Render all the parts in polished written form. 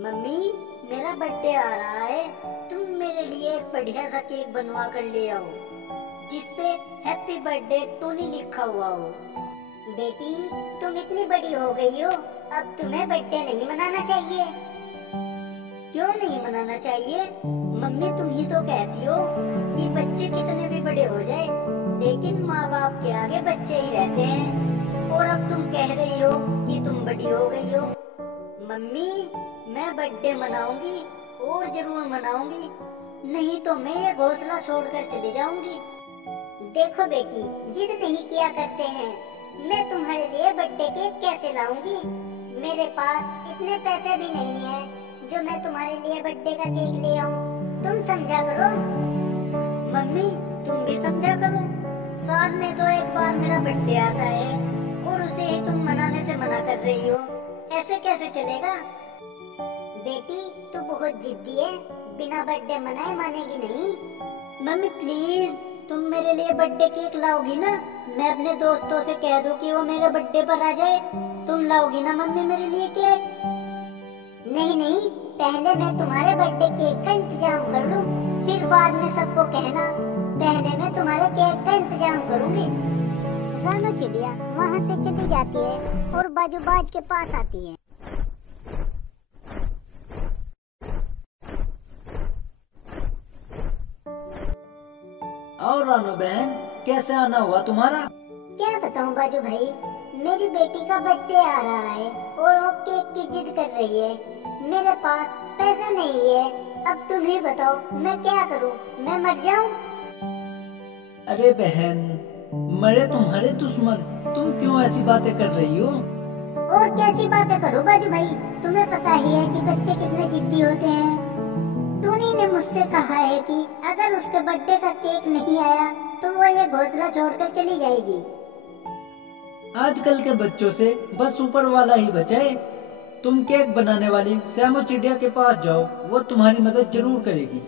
Mummy, मेरा birthday आ रहा है। तुम मेरे लिए एक बढ़िया सा केक बनवा कर ले आओ जिसपे हैप्पी बर्थडे टोनी लिखा हुआ हो। बेटी, तुम इतनी बड़ी हो गई हो, अब तुम्हें बर्थडे नहीं मनाना चाहिए। क्यों नहीं मनाना चाहिए? मम्मी, तुम ही तो कहती हो कि बच्चे कितने भी बड़े हो जाए लेकिन माँ बाप के आगे बच्चे ही रहते हैं, और अब तुम कह रही हो कि तुम बड़ी हो गई हो। मम्मी, मैं बर्थडे मनाऊंगी और जरूर मनाऊंगी, नहीं तो मैं ये घोंसला छोड़कर चली जाऊंगी। देखो बेटी, जिद नहीं किया करते हैं। मैं तुम्हारे लिए बर्थडे केक कैसे लाऊंगी? मेरे पास इतने पैसे भी नहीं हैं जो मैं तुम्हारे लिए बर्थडे का केक ले आऊं। तुम समझा करो। मम्मी, तुम भी समझा करो। साल में तो एक बार मेरा बर्थडे आता है और उसे ही तुम मनाने से मना कर रही हो। ऐसे कैसे चलेगा? बेटी, तू बहुत जिद्दी है, बिना बर्थडे मनाए मानेगी नहीं। मम्मी प्लीज, तुम मेरे लिए बर्थडे केक लाओगी ना? मैं अपने दोस्तों से कह दूं कि वो मेरे बर्थडे पर आ जाए। तुम लाओगी ना मम्मी मेरे लिए केक? नहीं नहीं, पहले मैं तुम्हारे बर्थडे केक का इंतजाम कर लूं, फिर बाद में सबको कहना। पहले मैं तुम्हारे केक का इंतजाम करूंगी। रानो चिड़िया वहाँ से चली जाती है और बाजूबाज के पास आती है। और रानो बहन, कैसे आना हुआ तुम्हारा? क्या बताऊं बाजू भाई, मेरी बेटी का बर्थडे आ रहा है और वो केक की जिद कर रही है। मेरे पास पैसा नहीं है। अब तुम ही बताओ, मैं क्या करूं? मैं मर जाऊं? अरे बहन, मरे तुम्हारे दुश्मन, तुम क्यों ऐसी बातें कर रही हो? और कैसी बातें करूं बाजू भाई? तुम्हें पता ही है कि बच्चे कितने जिद्दी होते हैं। टोनी ने मुझसे कहा है कि अगर उसके बर्थडे का केक नहीं आया तो वो ये घोंसला छोड़कर चली जाएगी। आजकल के बच्चों से बस ऊपर वाला ही बचाए। तुम केक बनाने वाली श्यामो चिड़िया के पास जाओ, वो तुम्हारी मदद जरूर करेगी।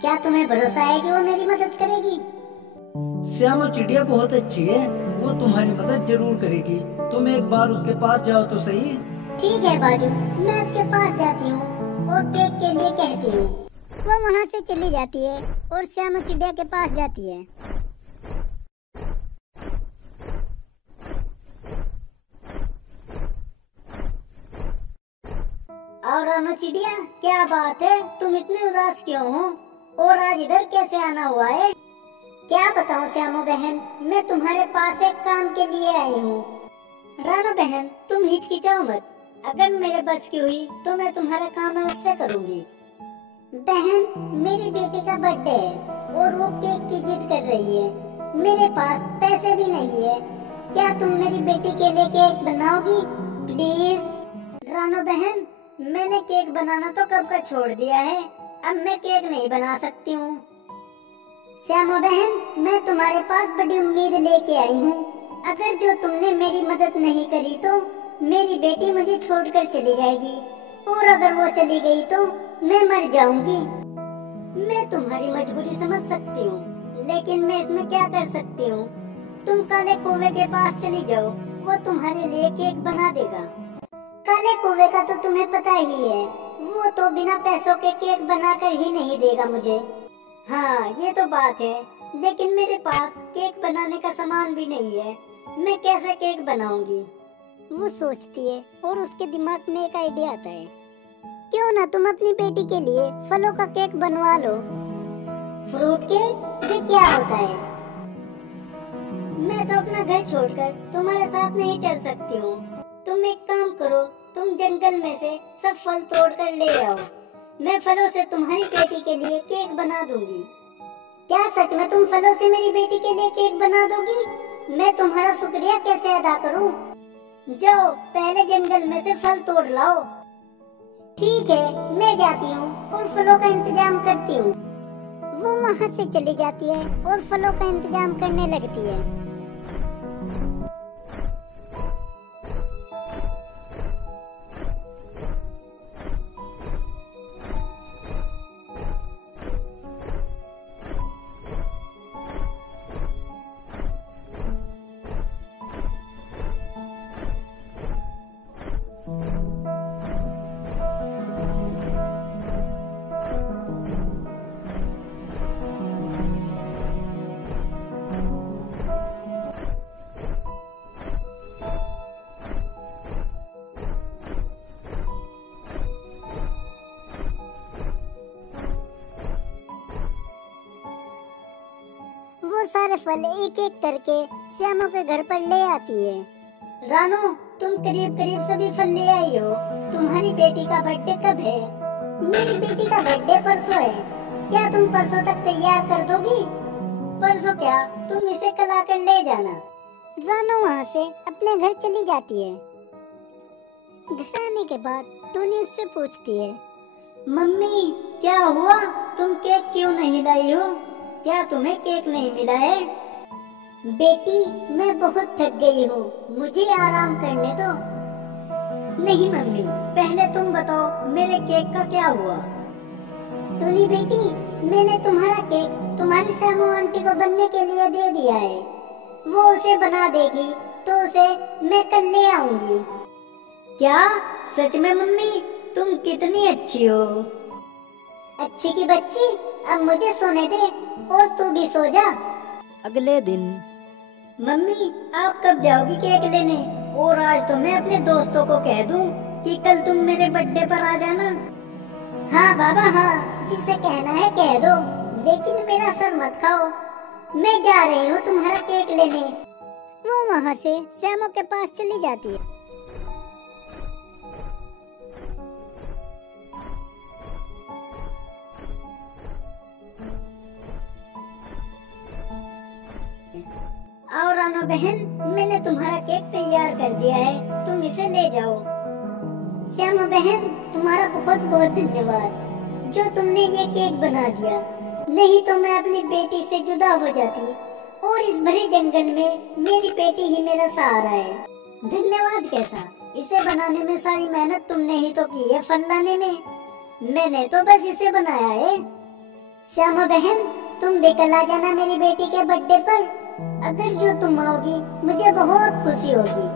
क्या तुम्हें भरोसा है कि वो मेरी मदद करेगी? श्यामो चिड़िया बहुत अच्छी है, वो तुम्हारी मदद जरूर करेगी। तुम एक बार उसके पास जाओ तो सही। ठीक है बाजू, मैं उसके पास जाती हूँ और केक के लिए कहती हूँ। वो वहाँ से चली जाती है और श्यामो चिड़िया के पास जाती है। और रानो चिड़िया, क्या बात है, तुम इतनी उदास क्यों हो और आज इधर कैसे आना हुआ है? क्या बताऊं श्यामो बहन, मैं तुम्हारे पास एक काम के लिए आई हूँ। रानो बहन, तुम हिचकिचाओ मत। अगर मेरे बस की हुई तो मैं तुम्हारा काम अवश्य करूँगी। बहन, मेरी बेटी का बर्थडे है और वो केक की जिद कर रही है। मेरे पास पैसे भी नहीं है। क्या तुम मेरी बेटी के लिए केक बनाओगी प्लीज? रानो बहन, मैंने केक बनाना तो कब का छोड़ दिया है, अब मैं केक नहीं बना सकती हूँ। श्यामो बहन, मैं तुम्हारे पास बड़ी उम्मीद लेके आई हूँ। अगर जो तुमने मेरी मदद नहीं करी तो मेरी बेटी मुझे छोड़कर चली जाएगी, और अगर वो चली गई तो मैं मर जाऊंगी। मैं तुम्हारी मजबूरी समझ सकती हूँ, लेकिन मैं इसमें क्या कर सकती हूँ? तुम काले कौवे के पास चली जाओ, वो तुम्हारे लिए केक बना देगा। काले कौवे का तो तुम्हें पता ही है, वो तो बिना पैसों के केक बनाकर ही नहीं देगा मुझे। हाँ, ये तो बात है, लेकिन मेरे पास केक बनाने का सामान भी नहीं है। मैं कैसे केक बनाऊंगी? वो सोचती है और उसके दिमाग में एक आइडिया आता है। क्यों ना तुम अपनी बेटी के लिए फलों का केक बनवा लो। Fruit cake? ये क्या होता है? मैं तो अपना घर छोड़कर तुम्हारे साथ नहीं चल सकती हूँ। तुम एक काम करो, तुम जंगल में से सब फल तोड़कर ले आओ। मैं फलों से तुम्हारी बेटी के लिए केक बना दूंगी। क्या सच में तुम फलों से मेरी बेटी के लिए केक बना दोगी? मैं तुम्हारा शुक्रिया कैसे अदा करूं? जाओ, पहले जंगल में से फल तोड़ लाओ। ठीक है, मैं जाती हूँ और फलों का इंतजाम करती हूँ। वो वहाँ से चली जाती है और फलों का इंतजाम करने लगती है। सारे फल एक एक करके श्यामो के घर पर ले आती है। रानो, तुम करीब करीब सभी फल ले आई हो। तुम्हारी बेटी का बर्थडे कब है? मेरी बेटी का बर्थडे परसों है। क्या तुम परसों तक तैयार कर दोगी? परसों क्या, तुम इसे कल आकर ले जाना। रानो वहाँ से अपने घर चली जाती है। घर आने के बाद टोनी उससे पूछती है, मम्मी क्या हुआ, तुम केक क्यों नहीं लाई हो? क्या तुम्हें केक नहीं मिला है? बेटी, मैं बहुत थक गई हूँ, मुझे आराम करने दो। नहीं मम्मी, पहले तुम बताओ मेरे केक का क्या हुआ? टोनी बेटी, मैंने तुम्हारा केक तुम्हारी श्यामो आंटी को बनने के लिए दे दिया है। वो उसे बना देगी तो उसे मैं कल ले आऊंगी। क्या सच में मम्मी? तुम कितनी अच्छी हो। अच्छी की बच्ची, अब मुझे सोने दे और तू भी सो जा। अगले दिन मम्मी, आप कब जाओगी केक लेने? और आज तो मैं अपने दोस्तों को कह दूं कि कल तुम मेरे बर्थडे पर आ जाना। हाँ बाबा हाँ, जिसे कहना है कह दो, लेकिन मेरा सर मत खाओ। मैं जा रही हूँ तुम्हारा केक लेने। वो वहाँ से श्यामो के पास चली जाती है। आओ रानो बहन, मैंने तुम्हारा केक तैयार कर दिया है, तुम इसे ले जाओ। श्यामा बहन, तुम्हारा बहुत बहुत धन्यवाद जो तुमने ये केक बना दिया, नहीं तो मैं अपनी बेटी से जुदा हो जाती और इस भरे जंगल में मेरी बेटी ही मेरा सहारा है। धन्यवाद कैसा, इसे बनाने में सारी मेहनत तुमने ही तो की है, फल लाने में मैंने तो बस इसे बनाया है। श्यामा बहन, तुम भी कल आ जाना मेरी बेटी के बर्थडे पर। अगर जो तुम आओगी मुझे बहुत खुशी होगी।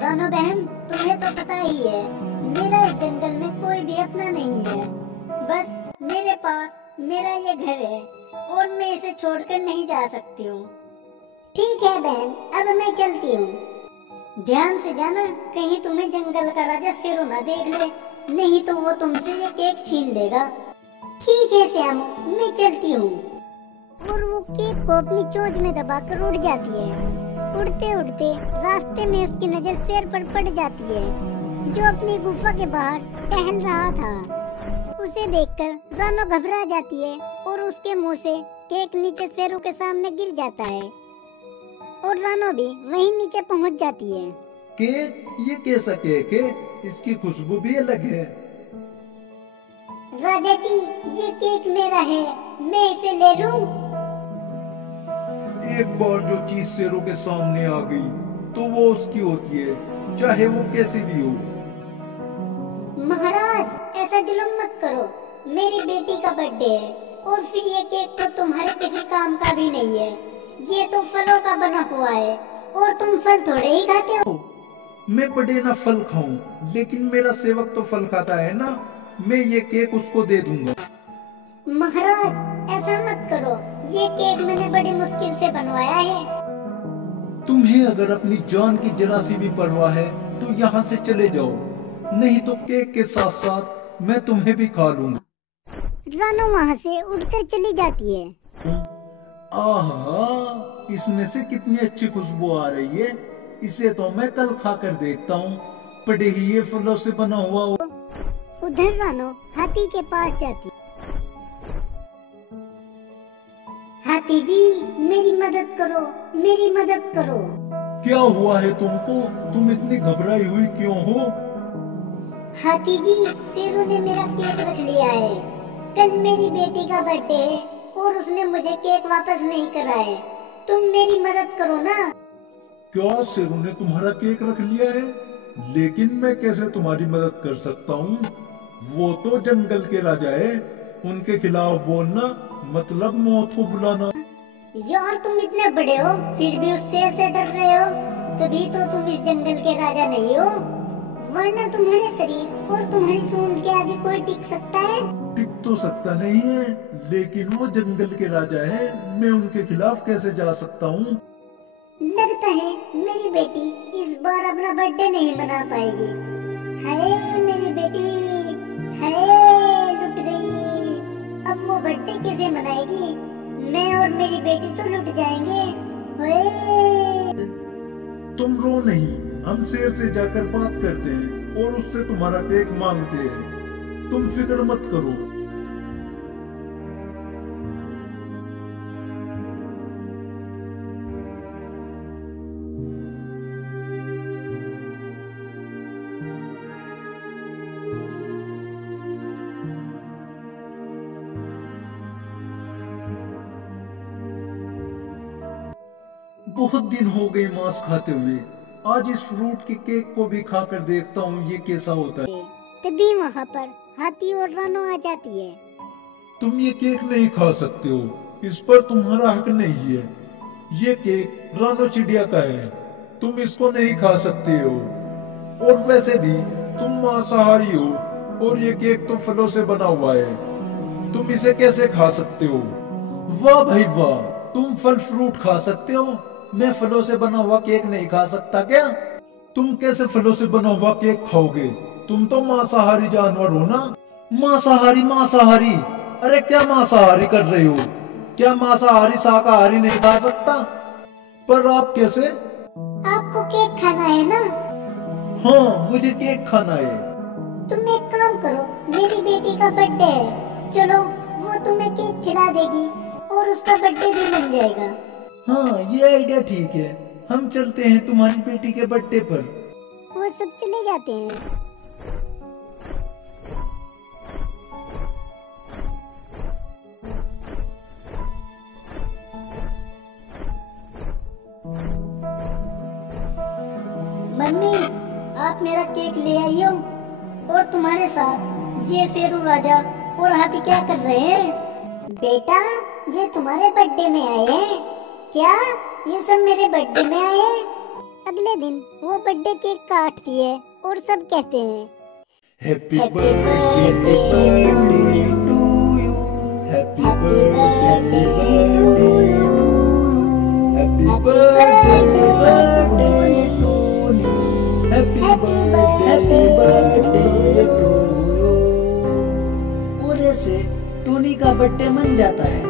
रानो बहन, तुम्हें तो पता ही है मेरा इस जंगल में कोई भी अपना नहीं है, बस मेरे पास मेरा ये घर है और मैं इसे छोड़कर नहीं जा सकती हूँ। ठीक है बहन, अब मैं चलती हूँ। ध्यान से जाना, कहीं तुम्हें जंगल का राजा शेरू न देख ले, नहीं तो वो तुमसे ये केक छीन लेगा। ठीक है श्यामो, मैं चलती हूँ। और वो केक को अपनी चोंच में दबाकर उड़ जाती है। उड़ते उड़ते रास्ते में उसकी नजर शेर पर पड़ जाती है, जो अपनी गुफा के बाहर टहल रहा था। उसे देखकर रानो घबरा जाती है और उसके मुंह से केक नीचे शेरू के सामने गिर जाता है और रानो भी वहीं नीचे पहुंच जाती है। केक? ये कैसा केक है? इसकी खुशबू भी अलग है। राजा जी, ये केक मेरा है, मैं इसे ले लूं? एक बार जो चीज शेरों के सामने आ गई तो वो उसकी होती है, चाहे वो कैसी भी हो। महाराज, ऐसा जुल्म मत करो, मेरी बेटी का बर्थडे है और फिर ये केक तो तुम्हारे किसी काम का भी नहीं है। ये तो फलों का बना हुआ है और तुम फल थोड़े ही खाते हो। मैं बड़े ना फल खाऊं, लेकिन मेरा सेवक तो फल खाता है ना, मैं ये केक उसको दे दूंगा। महाराज, ऐसा मत करो, ये केक मैंने बड़ी मुश्किल से बनवाया है। तुम्हें अगर अपनी जान की जरा सी भी परवाह है तो यहाँ से चले जाओ, नहीं तो केक के साथ साथ मैं तुम्हें भी खा लूंगा। रानो वहाँ से उड़कर चली जाती है। आहा, इसमें से कितनी अच्छी खुशबू आ रही है। इसे तो मैं कल खाकर देखता हूँ, पड़े ही ये फलों से बना हुआ हो। उधर रानो हाथी के पास जाती। हाथी जी, मेरी मदद करो, मेरी मदद करो। क्या हुआ है तुमको? तुम इतनी घबराई हुई क्यों हो? हाथी जी, शेरू ने मेरा केक रख लिया है। कल मेरी बेटी का बर्थडे है और उसने मुझे केक वापस नहीं करा है। तुम मेरी मदद करो ना। क्या शेरू ने तुम्हारा केक रख लिया है? लेकिन मैं कैसे तुम्हारी मदद कर सकता हूँ? वो तो जंगल के राजा है, उनके खिलाफ बोलना मतलब मौत को बुलाना। यार, तुम इतने बड़े हो फिर भी उस शेर से डर रहे हो, तभी तो तुम इस जंगल के राजा नहीं हो, वरना तुम्हारे शरीर और तुम्हारी सूंड के आगे कोई टिक सकता है? टिक तो सकता नहीं है, लेकिन वो जंगल के राजा है, मैं उनके खिलाफ कैसे जा सकता हूँ? लगता है मेरी बेटी इस बार अपना बर्थडे नहीं मना पाएगी। हाय मेरी बेटी, हाय लुट गई। अब वो बर्थडे कैसे मनाएगी? मैं और मेरी बेटी तो लुट जाएंगे। ओए! तुम रो नहीं, हम शेर से जाकर बात करते हैं और उससे तुम्हारा केक मांगते हैं। तुम फिक्र मत करो। बहुत दिन हो गए मांस खाते हुए। आज इस फ्रूट के केक को भी खाकर देखता हूँ ये कैसा होता है। तभी वहाँ पर हाथी और रानो आ जाती है। तुम ये केक नहीं खा सकते हो, इस पर तुम्हारा हक नहीं है। ये केक रानो चिड़िया का है, तुम इसको नहीं खा सकते हो। और वैसे भी तुम मांसाहारी हो और ये केक तो फलों से बना हुआ है, तुम इसे कैसे खा सकते हो? वाह भाई वाह, तुम फल फ्रूट खा सकते हो, मैं फलों से बना हुआ केक नहीं खा सकता क्या? तुम कैसे फलों से बना हुआ केक खाओगे? तुम तो मांसाहारी जानवर हो ना। मांसाहारी मांसाहारी, अरे क्या मांसाहारी कर रहे हो? क्या मांसाहारी शाकाहारी नहीं खा सकता? पर आप कैसे? आपको केक खाना है ना? हाँ, मुझे केक खाना है। तुम एक काम करो, मेरी बेटी का बर्थडे है, चलो वो तुम्हें केक खिला देगी और उसका बर्थडे भी बन जाएगा। हाँ, ये आइडिया ठीक है, हम चलते हैं तुम्हारी बेटी के बर्थडे पर। वो सब चले जाते हैं। मम्मी, आप मेरा केक ले आई हो और तुम्हारे साथ ये शेरू राजा और हाथी क्या कर रहे हैं? बेटा, ये तुम्हारे बर्थडे में आए हैं क्या? ये सब मेरे बर्थडे में आए हैं। अगले दिन वो बर्थडे केक काटती है और सब कहते हैं happy birthday to you, happy birthday to you, happy happy birthday पूरे से टोनी का बर्थडे मन जाता है।